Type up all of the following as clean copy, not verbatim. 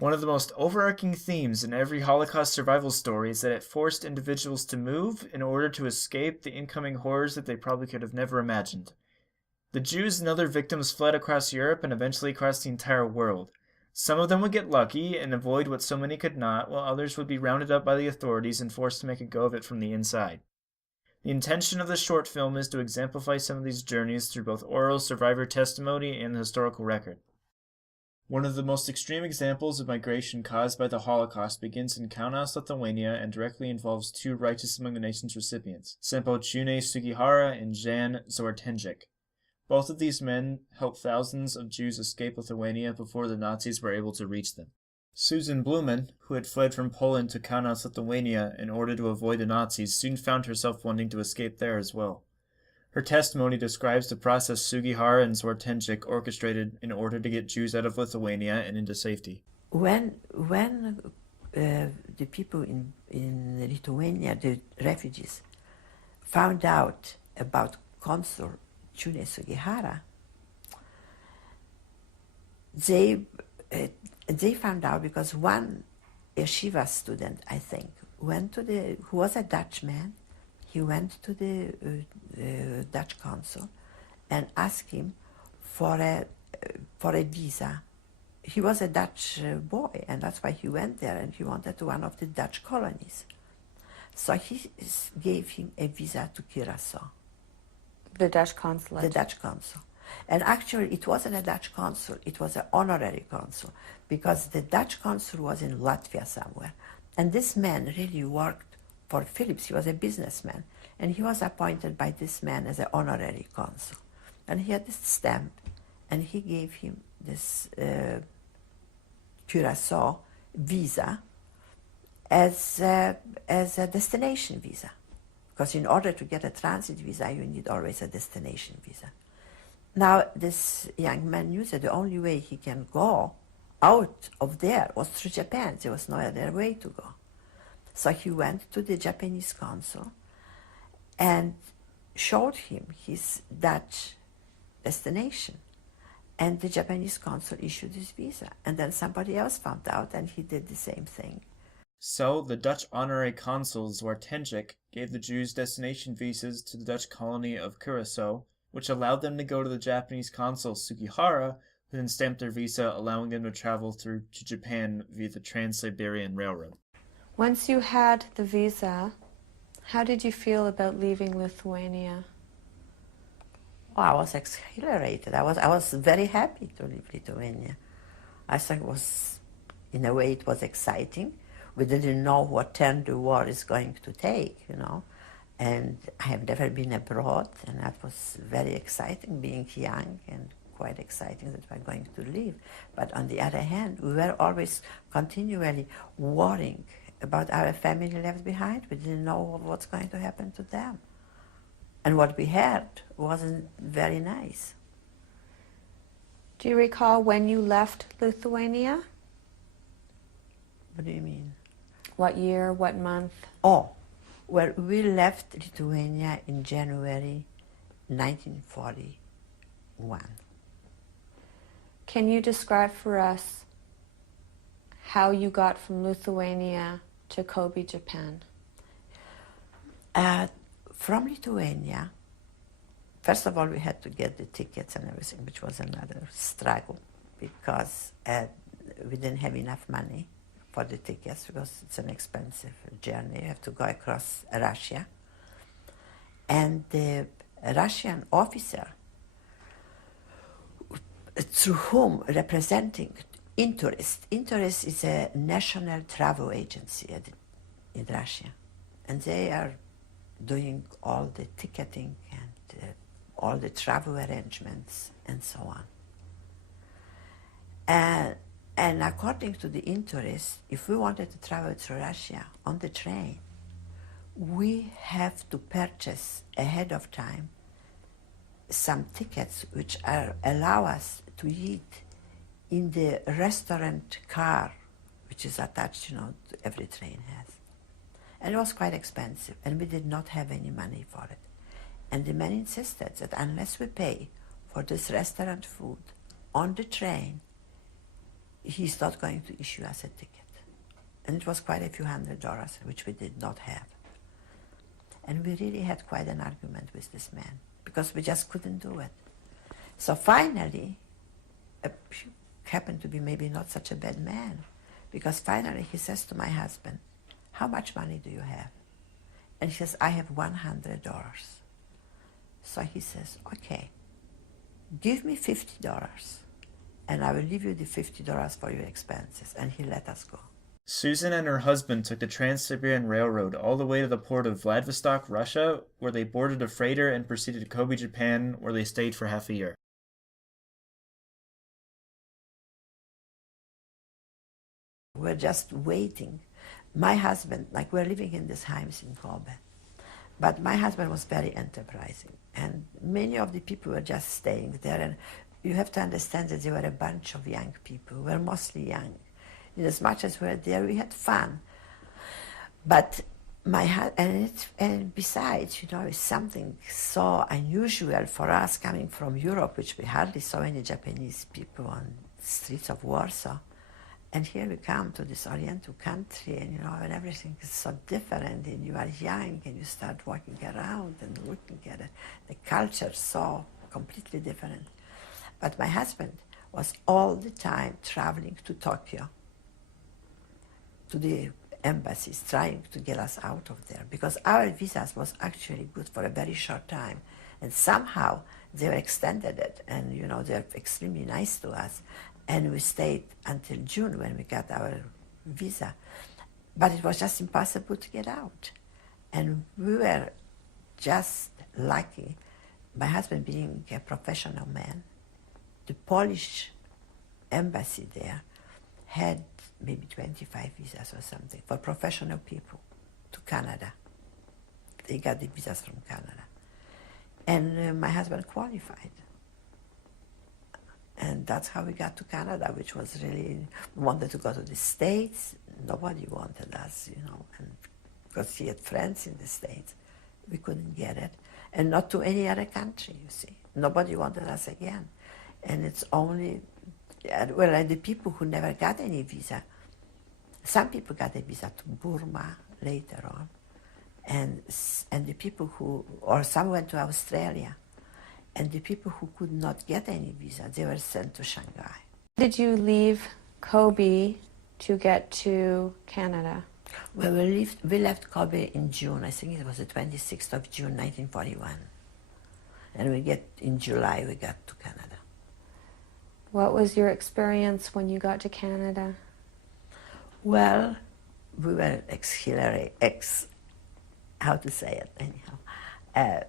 One of the most overarching themes in every Holocaust survival story is that it forced individuals to move in order to escape the incoming horrors that they probably could have never imagined. The Jews and other victims fled across Europe and eventually across the entire world. Some of them would get lucky and avoid what so many could not, while others would be rounded up by the authorities and forced to make a go of it from the inside. The intention of the short film is to exemplify some of these journeys through both oral survivor testimony and the historical record. One of the most extreme examples of migration caused by the Holocaust begins in Kaunas, Lithuania, and directly involves two Righteous Among the Nations recipients, Sempo Chune Sugihara and Jan Zortenjik. Both of these men helped thousands of Jews escape Lithuania before the Nazis were able to reach them. Susan Blumen, who had fled from Poland to Kaunas, Lithuania in order to avoid the Nazis, soon found herself wanting to escape there as well. Her testimony describes the process Sugihara and Zortenjik orchestrated in order to get Jews out of Lithuania and into safety. When the people in Lithuania, the refugees, found out about Consul Chune Sugihara, they found out because one yeshiva student, I think, who was a Dutchman. He went to the Dutch consul and asked him for a visa. He was a Dutch boy, and that's why he went there, and he wanted to one of the Dutch colonies. So he gave him a visa to Curacao. The Dutch consulate? The Dutch consul. And actually, it wasn't a Dutch consul, it was an honorary consul, because the Dutch consul was in Latvia somewhere. And this man really worked for Phillips. He was a businessman, and he was appointed by this man as an honorary consul. And he had this stamp, and he gave him this Curacao visa as a destination visa. Because in order to get a transit visa, you need always a destination visa. Now, this young man knew that the only way he can go out of there was through Japan. There was no other way to go. So he went to the Japanese consul and showed him his Dutch destination. And the Japanese consul issued his visa. And then somebody else found out, and he did the same thing. So, the Dutch honorary consul Zortenjik gave the Jews destination visas to the Dutch colony of Curaçao, which allowed them to go to the Japanese consul Sugihara, who then stamped their visa, allowing them to travel through to Japan via the Trans-Siberian Railroad. Once you had the visa, how did you feel about leaving Lithuania? Oh, I was exhilarated. I was very happy to leave Lithuania. I think in a way, it was exciting. We didn't know what turn the war is going to take, And I have never been abroad, and that was very exciting, being young, and quite exciting that we're going to leave. But on the other hand, we were always continually worrying about our family left behind. We didn't know what's going to happen to them. And what we heard wasn't very nice. Do you recall when you left Lithuania? What do you mean? What year, what month? Oh, well, we left Lithuania in January 1941. Can you describe for us how you got from Lithuania to Kobe, Japan? From Lithuania, first of all, we had to get the tickets and everything, which was another struggle because we didn't have enough money for the tickets because it's an expensive journey. You have to go across Russia. And the Russian officer, through whom representing Interest is a national travel agency in Russia. And they are doing all the ticketing and all the travel arrangements and so on. And according to the Interest, if we wanted to travel to Russia on the train, we have to purchase ahead of time some tickets which allow us to eat in the restaurant car, which is attached, to every train has. And it was quite expensive, and we did not have any money for it. And the man insisted that unless we pay for this restaurant food on the train, he's not going to issue us a ticket. And it was quite a few $100, which we did not have. And we really had quite an argument with this man, because we just couldn't do it. So finally, he happened to be maybe not such a bad man, because finally he says to my husband, "How much money do you have?" And he says, "I have $100. So he says, "Okay, give me $50, and I will leave you the $50 for your expenses." And he let us go. Susan and her husband took the Trans-Siberian Railroad all the way to the port of Vladivostok, Russia, where they boarded a freighter and proceeded to Kobe, Japan, where they stayed for half a year. We're just waiting. My husband, like we're living in this house in Kobe, but my husband was very enterprising, and many of the people were just staying there. And you have to understand that they were a bunch of young people. We were mostly young. In as much as we were there, we had fun. But and besides, you know, it's something so unusual for us coming from Europe, which we hardly saw any Japanese people on the streets of Warsaw. And here we come to this Oriental country, and you know, and everything is so different, and you are young, and you start walking around and looking at it. The culture is so completely different. But my husband was all the time traveling to Tokyo, to the embassies, trying to get us out of there, because our visas was actually good for a very short time, and somehow they were extended it, and you know, they're extremely nice to us. And we stayed until June when we got our visa. But it was just impossible to get out. And we were just lucky, my husband being a professional man. The Polish embassy there had maybe 25 visas or something for professional people to Canada. They got the visas from Canada. And my husband qualified. And that's how we got to Canada, which was really, we wanted to go to the States. Nobody wanted us, you know, and because he had friends in the States. We couldn't get it. And not to any other country, you see. Nobody wanted us again. And it's only, well, and the people who never got any visa, some people got a visa to Burma later on. And the people who, or some went to Australia. And the people who could not get any visa, they were sent to Shanghai. Did you leave Kobe to get to Canada? Well, we left Kobe in June. I think it was the 26th of June, 1941. And in July, we got to Canada. What was your experience when you got to Canada? Well, we were how to say it anyhow,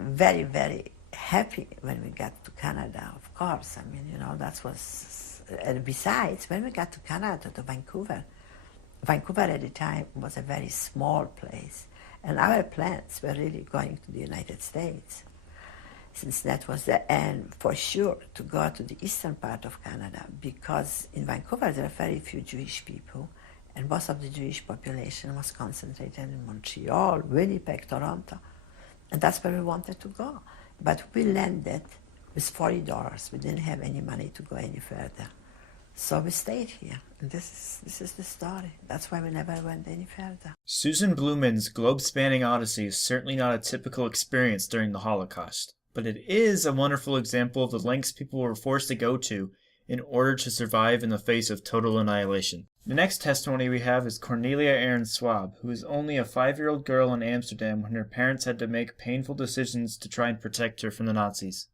very, very happy when we got to Canada, of course. I mean, you know, that was, and besides, when we got to Canada, to Vancouver at the time was a very small place, and our plans were really going to the United States, since that was and for sure to go to the eastern part of Canada, because in Vancouver there are very few Jewish people, and most of the Jewish population was concentrated in Montreal, Winnipeg, Toronto, and that's where we wanted to go. But we landed with $40. We didn't have any money to go any further. So we stayed here. And this is the story. That's why we never went any further. Susan Blumen's globe-spanning odyssey is certainly not a typical experience during the Holocaust, but it is a wonderful example of the lengths people were forced to go to in order to survive in the face of total annihilation. The next testimony we have is Cornelia Erin Swab, who is only a 5-year-old girl in Amsterdam when her parents had to make painful decisions to try and protect her from the Nazis.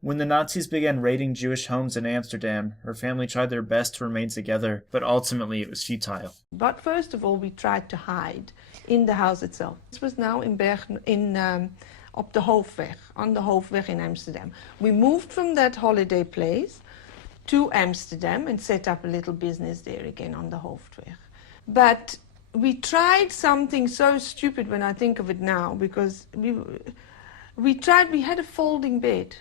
When the Nazis began raiding Jewish homes in Amsterdam, her family tried their best to remain together, but ultimately it was futile. But first of all, we tried to hide in the house itself. This was now in Bergen, op de Hoofdweg, on the Hoofdweg in Amsterdam. We moved from that holiday place to Amsterdam and set up a little business there again on the Hoofdweg. But we tried something so stupid when I think of it now, because we had a folding bed.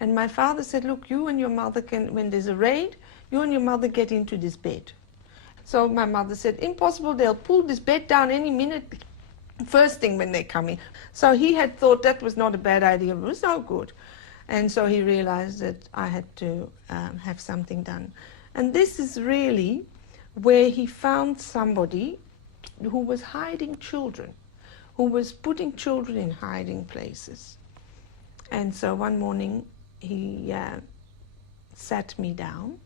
And my father said, look, you and your mother can, when there's a raid, you and your mother get into this bed. So my mother said, impossible, they'll pull this bed down any minute, first thing when they come in. So he had thought that was not a bad idea, it was no good. And so he realized that I had to have something done. And this is really where he found somebody who was hiding children, who was putting children in hiding places. And so one morning he sat me down,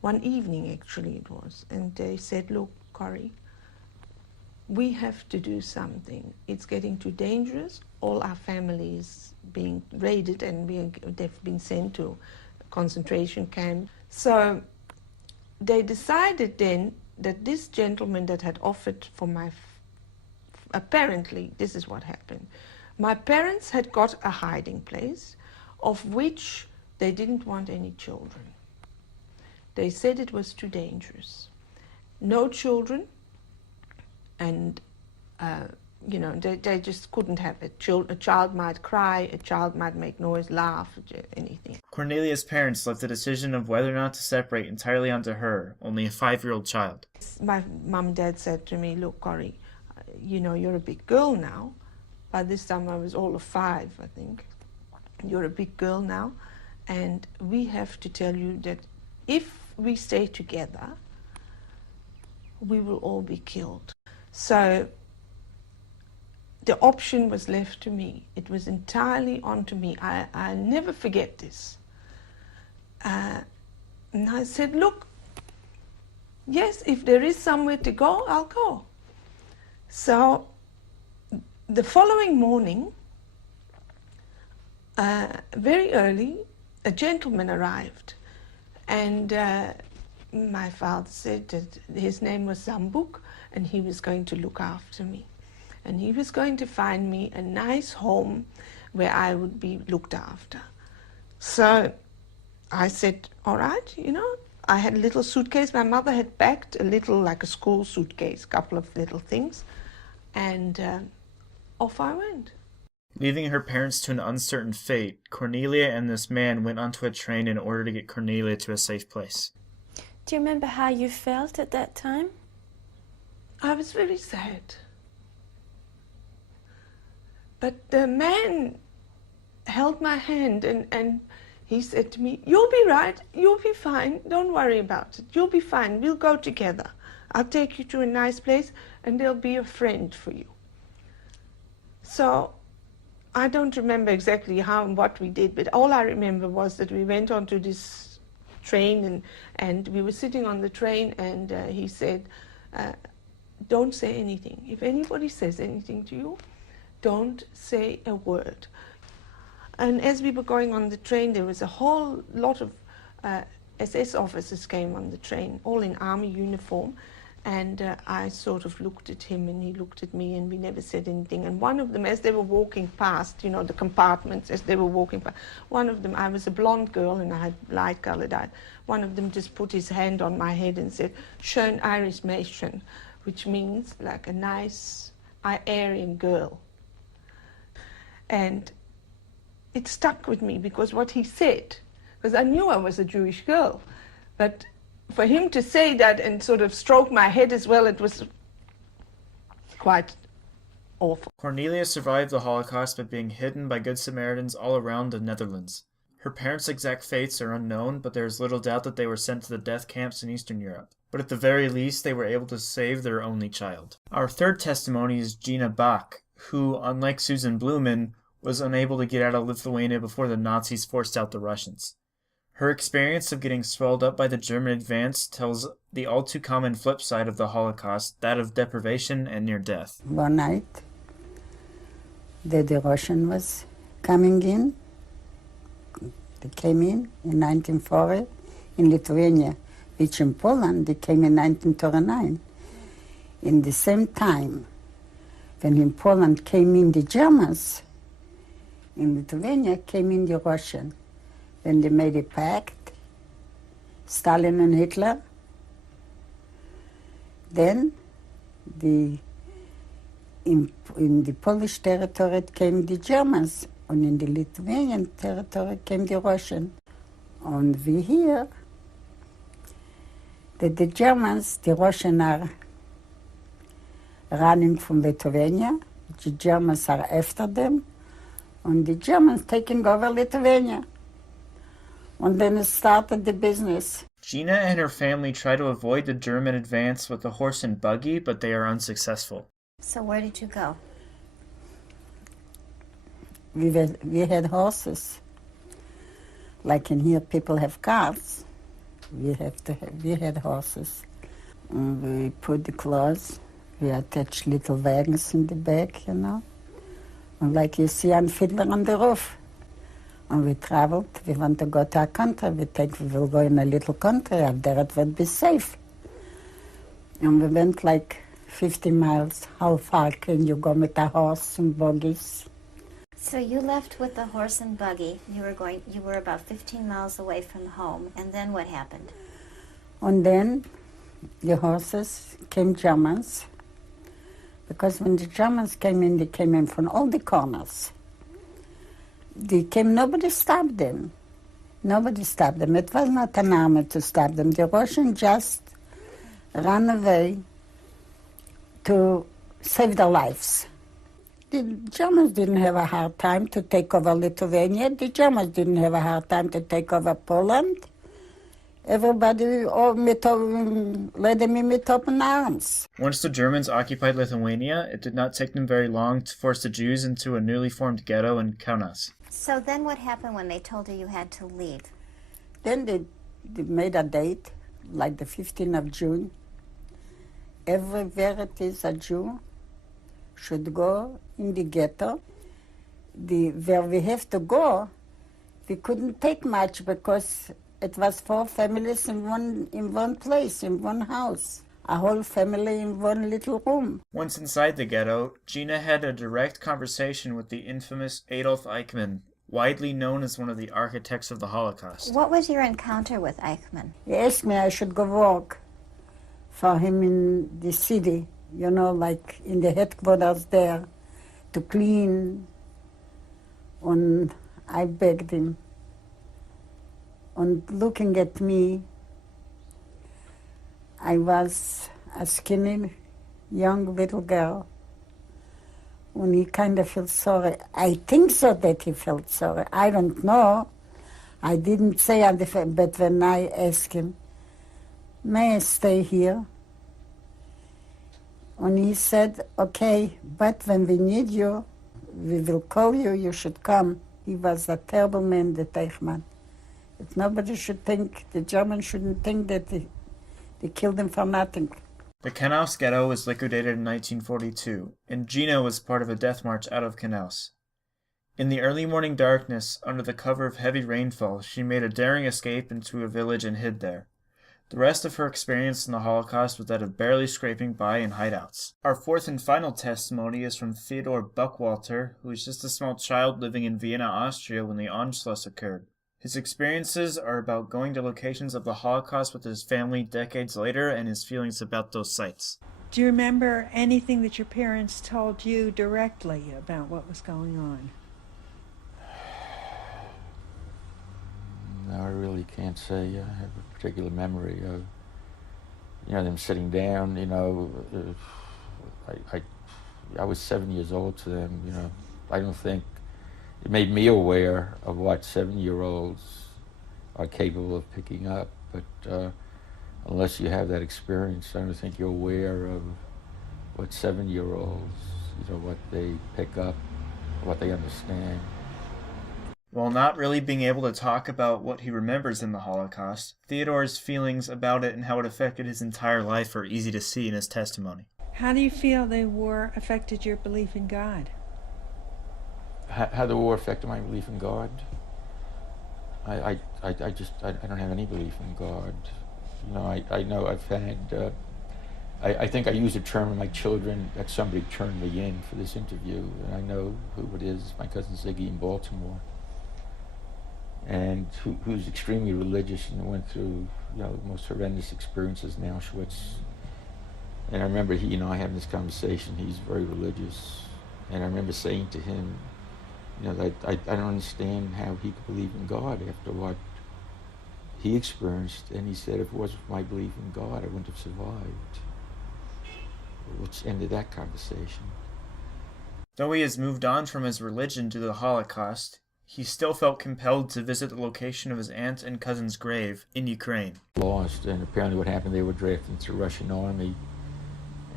one evening actually it was, and they said, look, Corrie, we have to do something. It's getting too dangerous. All our families being raided and they've been sent to concentration camp. So they decided then that this gentleman that had offered for my, apparently this is what happened. My parents had got a hiding place of which they didn't want any children. They said it was too dangerous. No children, and you know, they just couldn't have it. A child might cry, a child might make noise, laugh, anything. Cornelia's parents left the decision of whether or not to separate entirely onto her, only a 5-year-old child. My mum and dad said to me, look, Corrie, you know, you're a big girl now. By this time I was all of 5, I think. You're a big girl now, and we have to tell you that if we stay together, we will all be killed. So the option was left to me. It was entirely onto me. I'll never forget this. And I said, look, yes, if there is somewhere to go, I'll go. So the following morning, very early, a gentleman arrived. And my father said that his name was Zambuk, and he was going to look after me. And he was going to find me a nice home where I would be looked after. So I said, all right, you know, I had a little suitcase. My mother had packed a little, like a school suitcase, a couple of little things, and off I went. Leaving her parents to an uncertain fate, Cornelia and this man went onto a train in order to get Cornelia to a safe place. Do you remember how you felt at that time? I was very sad. But the man held my hand and he said to me, you'll be right, you'll be fine, don't worry about it, you'll be fine, we'll go together. I'll take you to a nice place and there'll be a friend for you. So I don't remember exactly how and what we did, but all I remember was that we went onto this train and we were sitting on the train, and he said, don't say anything. If anybody says anything to you, don't say a word. And as we were going on the train, there was a whole lot of SS officers came on the train, all in army uniform. And I sort of looked at him and he looked at me, and we never said anything. And one of them, as they were walking past, you know, the compartments, as they were walking past, one of them, I was a blonde girl and I had light-colored eyes, one of them just put his hand on my head and said, "Schön Irish Mädchen," which means like a nice Aryan girl. And it stuck with me because what he said, because I knew I was a Jewish girl, but for him to say that and sort of stroke my head as well, it was quite awful. Cornelia survived the Holocaust by being hidden by Good Samaritans all around the Netherlands. Her parents' exact fates are unknown, but there is little doubt that they were sent to the death camps in Eastern Europe. But at the very least, they were able to save their only child. Our third testimony is Gina Bach, who, unlike Susan Blumen, was unable to get out of Lithuania before the Nazis forced out the Russians. Her experience of getting swallowed up by the German advance tells the all-too-common flip side of the Holocaust, that of deprivation and near death. One night, the Russian was coming in. They came in 1940 in Lithuania, which in Poland they came in 1939. In the same time, when in Poland came in the Germans, in Lithuania came in the Russian. When they made a pact, Stalin and Hitler, then in the Polish territory came the Germans, and in the Lithuanian territory came the Russian. And we hear that the Germans, the Russians are running from Lithuania, the Germans are after them, and the Germans taking over Lithuania. And then it started the business. Gina and her family try to avoid the German advance with a horse and buggy, but they are unsuccessful. So where did you go? We had horses. Like in here, people have cars. We had horses. And we put the clothes. We attached little wagons in the back, you know. And like you see on Fiddler on the Roof. And we traveled. We want to go to our country. We think we will go in a little country. Up there it would be safe. And we went like 50 miles. How far can you go with a horse and buggies? So you left with the horse and buggy. You were about 15 miles away from home. And then what happened? And then the horses came Germans. Because when the Germans came in, they came in from all the corners. They came, nobody stopped them. Nobody stopped them. It was not an army to stop them. The Russians just ran away to save their lives. The Germans didn't have a hard time to take over Lithuania. The Germans didn't have a hard time to take over Poland. Everybody led them in with open arms. Once the Germans occupied Lithuania, it did not take them very long to force the Jews into a newly formed ghetto in Kaunas. So then what happened when they told you you had to leave? Then they made a date, like the 15th of June. Everywhere it is a Jew should go in the ghetto. Where we have to go, we couldn't take much because it was 4 families in one place, in one house. A whole family in one little room. Once inside the ghetto, Gina had a direct conversation with the infamous Adolf Eichmann, widely known as one of the architects of the Holocaust. What was your encounter with Eichmann? He asked me I should go work for him in the city, you know, like in the headquarters there, to clean. And I begged him. And looking at me, I was a skinny, young little girl. And he kind of felt sorry. I think so that he felt sorry. I don't know. I didn't say on the phone, but when I asked him, may I stay here? And he said, okay, but when we need you, we will call you, you should come. He was a terrible man, that Eichmann. If nobody should think, the Germans shouldn't think that they killed him for nothing. The Knaus ghetto was liquidated in 1942, and Gina was part of a death march out of Knaus. In the early morning darkness, under the cover of heavy rainfall, she made a daring escape into a village and hid there. The rest of her experience in the Holocaust was that of barely scraping by in hideouts. Our fourth and final testimony is from Fyodor Buckwalter, who was just a small child living in Vienna, Austria when the Anschluss occurred. His experiences are about going to locations of the Holocaust with his family decades later and his feelings about those sites. Do you remember anything that your parents told you directly about what was going on? No, I really can't say I have a particular memory of, them sitting down, I was 7 years old to them, I don't think it made me aware of what 7-year-olds are capable of picking up, but unless you have that experience, I don't think you're aware of what 7-year-olds, what they pick up, what they understand. While not really being able to talk about what he remembers in the Holocaust, Theodore's feelings about it and how it affected his entire life are easy to see in his testimony. How do you feel the war affected your belief in God? How the war affected my belief in God? I don't have any belief in God. I know I've had, I think I used a term with my children that somebody turned me in for this interview, and I know who it is, my cousin Ziggy in Baltimore, and who's extremely religious and went through, the most horrendous experiences in Auschwitz. And I remember I having this conversation, he's very religious, and I remember saying to him, that I don't understand how he could believe in God after what he experienced. And he said, if it wasn't for my belief in God, I wouldn't have survived. Which ended that conversation. Though he has moved on from his religion due to the Holocaust, he still felt compelled to visit the location of his aunt and cousin's grave in Ukraine. Lost, and apparently what happened, they were drafted into the Russian army,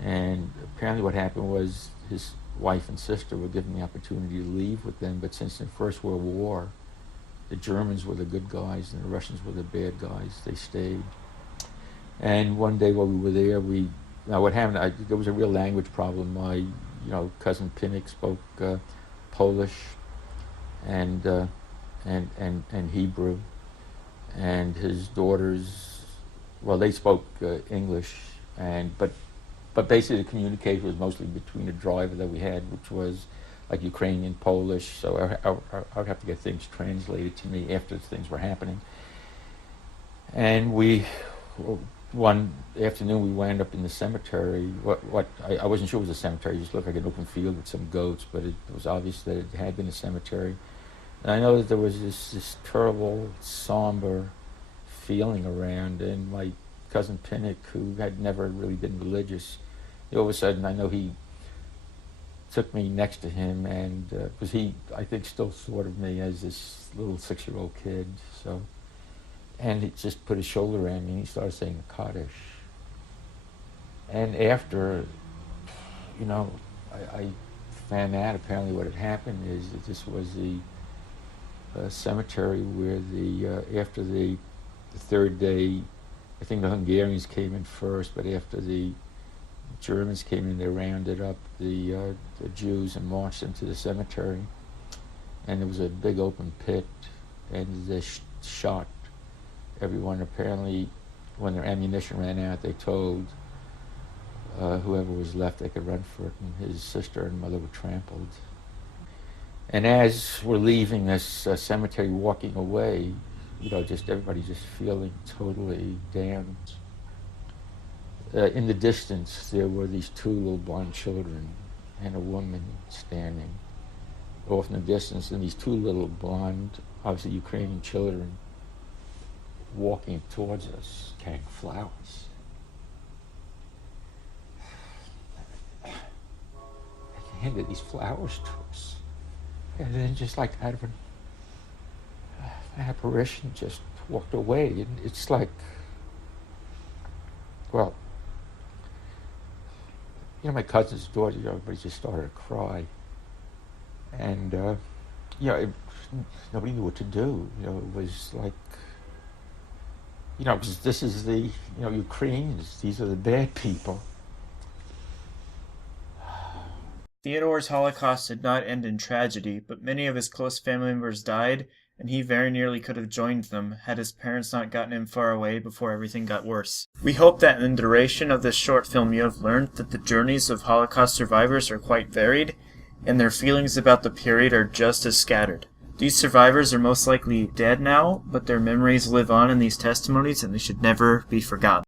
and apparently what happened was his wife and sister were given the opportunity to leave with them, but since the First World War, the Germans were the good guys and the Russians were the bad guys. They stayed. And one day while we were there, what happened, there was a real language problem. My cousin Pinnick spoke Polish and Hebrew, and his daughters, they spoke English, but basically the communication was mostly between the driver that we had, which was like Ukrainian, Polish, so I would have to get things translated to me after things were happening. And one afternoon we wound up in the cemetery. I wasn't sure it was a cemetery. It just looked like an open field with some goats, but it was obvious that it had been a cemetery. And I know that there was this terrible, somber feeling around, and my cousin Pinnick, who had never really been religious, all of a sudden I know he took me next to him, and because he, I think, still thought of me as this little 6-year-old kid, so. And he just put his shoulder around me and he started saying the Kaddish. And after, I found out apparently what had happened is that this was the cemetery where after the third day, I think the Hungarians came in first, but after the Germans came in, they rounded up the Jews and marched them to the cemetery. And there was a big open pit, and they shot everyone. Apparently, when their ammunition ran out, they told whoever was left they could run for it, and his sister and mother were trampled. And as we're leaving this cemetery, walking away, just everybody just feeling totally damned. In the distance, there were these 2 little blonde children and a woman standing off in the distance, and these 2 little blonde, obviously Ukrainian children, walking towards us, carrying flowers. They handed these flowers to us, and then just like out of an apparition, just walked away. And it's like, my cousin's daughter, everybody just started to cry, and nobody knew what to do. It was like, because this is the, Ukrainians, these are the bad people. Fyodor's Holocaust did not end in tragedy, but many of his close family members died, and he very nearly could have joined them had his parents not gotten him far away before everything got worse. We hope that in the duration of this short film you have learned that the journeys of Holocaust survivors are quite varied, and their feelings about the period are just as scattered. These survivors are most likely dead now, but their memories live on in these testimonies, and they should never be forgotten.